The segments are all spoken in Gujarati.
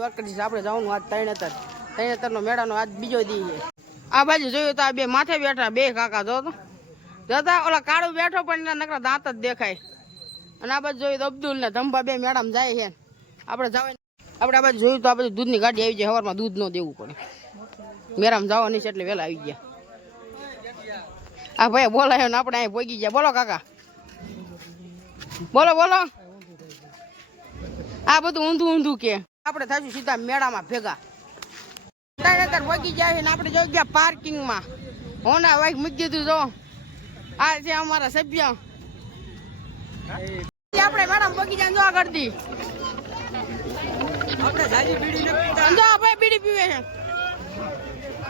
દ્વારકાધીશ આપણે જવાનું આજ તરણેતરનો મેળાનો આજ બીજો દી છે. આ બાજુ જોયું તો આ બે માથે બેઠા બે કાકા જો તો જતા ઓલા કાળું બેઠો પણ એના નકરા દાંત જ દેખાય. અને આ બાજુ જોયું તો અબ્દુલ ને ધંભા બે મેળામાં જાય છે. આપણે જવાય આપણે આ બાજુ જોયું તો આ બધું દૂધની ગાડી આવી જાય. સવારમાં દૂધ ન દેવું પડે. મેળામાં જવાની છે એટલે વહેલા આવી ગયા. આ ભાઈ બોલાયો ને આપણે અહીં પહોંચી ગયા. બોલો કાકા બોલો બોલો. આ બધું ઊંધું કે આપણે થઈશું સીધા મેળામાં ભેગા. અત્યારે પહોંચી જાય છે ને આપણે જોઈ ગયા પાર્કિંગમાં. હોના વાઈક મૂકી દીધું જો. આ છે અમારા સભ્ય. આપણે મેડમ પહોંચી જાય જો આગળથી. આપણે જાજી બીડી નથી પીતા. જો ભાઈ બીડી પીવે છે.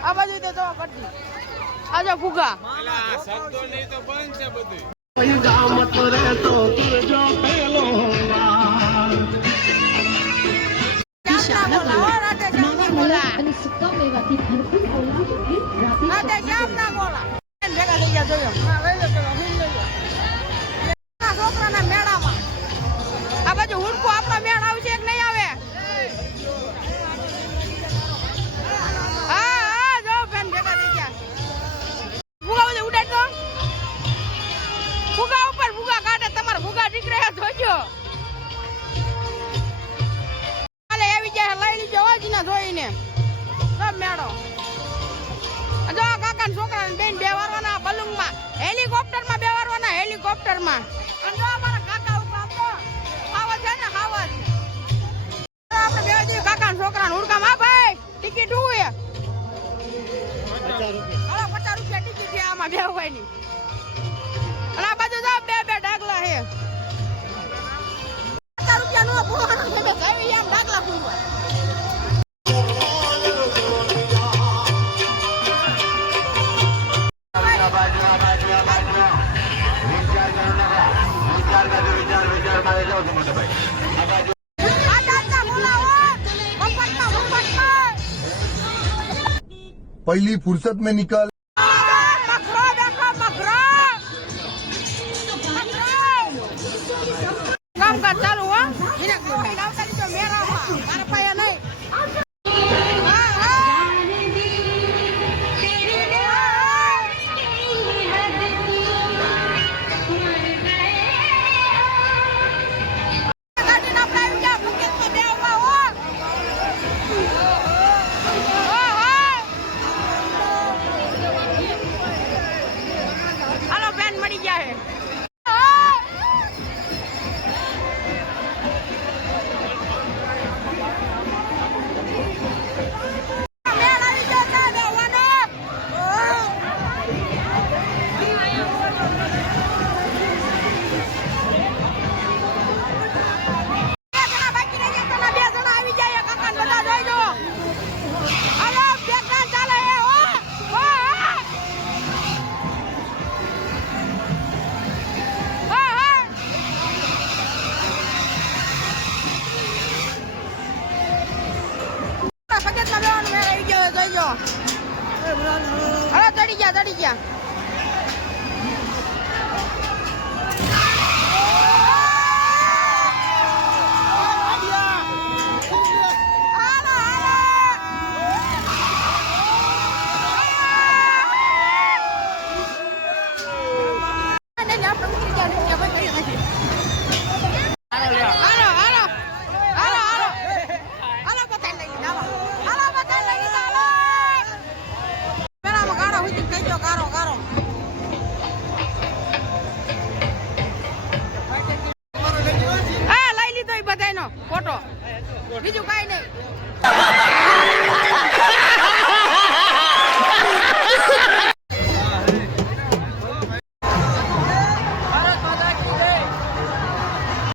આ બાજુ તો જો આગળથી. આજો ફુગા. શબ્દો નહીં તો બંધ છે બધું. ગામત રહેતો તુરજો પેલો અને સુકા મેવાથી ભરપૂર છોકરાના મેળામાં આ બાજુ હુડકો આપણા મેળ આવશે કે નહીં આવે? હા જો બેન ભેગા થઈ ગયા. ફુગા બધે ઉડાડો. ફુગા ઉપર ફુગા કાઢે. તમારા ફુગા નીકળે જોજો. આવી જાય લઈ લીજો હોજના જોઈને. મેળો જો કાકા ને છોકરા ને બેન બેવારવાના બલુંગમાં હેલિકોપ્ટરમાં બેવારવાના હેલિકોપ્ટરમાં. અને જો અમારા કાકા ઉપર તો ખાવા છે ને ખાવા આપણે બે જઈએ કાકા ને છોકરા ને હુડકામ. આ ભાઈ ટિકિટ હોય 50 રૂપિયા ટિકિટ છે આમાં બેહવાની. અને આ બાજુ જો બે ડાગલા છે 50 રૂપિયા નો પૂરવાનો છે. બે કઈ આમ ડાગલા પૂરવા. पहली फुर्सत में निकल कामकाज चालू हो मेरा पाया नहीं. ચડી ગયા. ફોટો બીજું કઈ નહીં.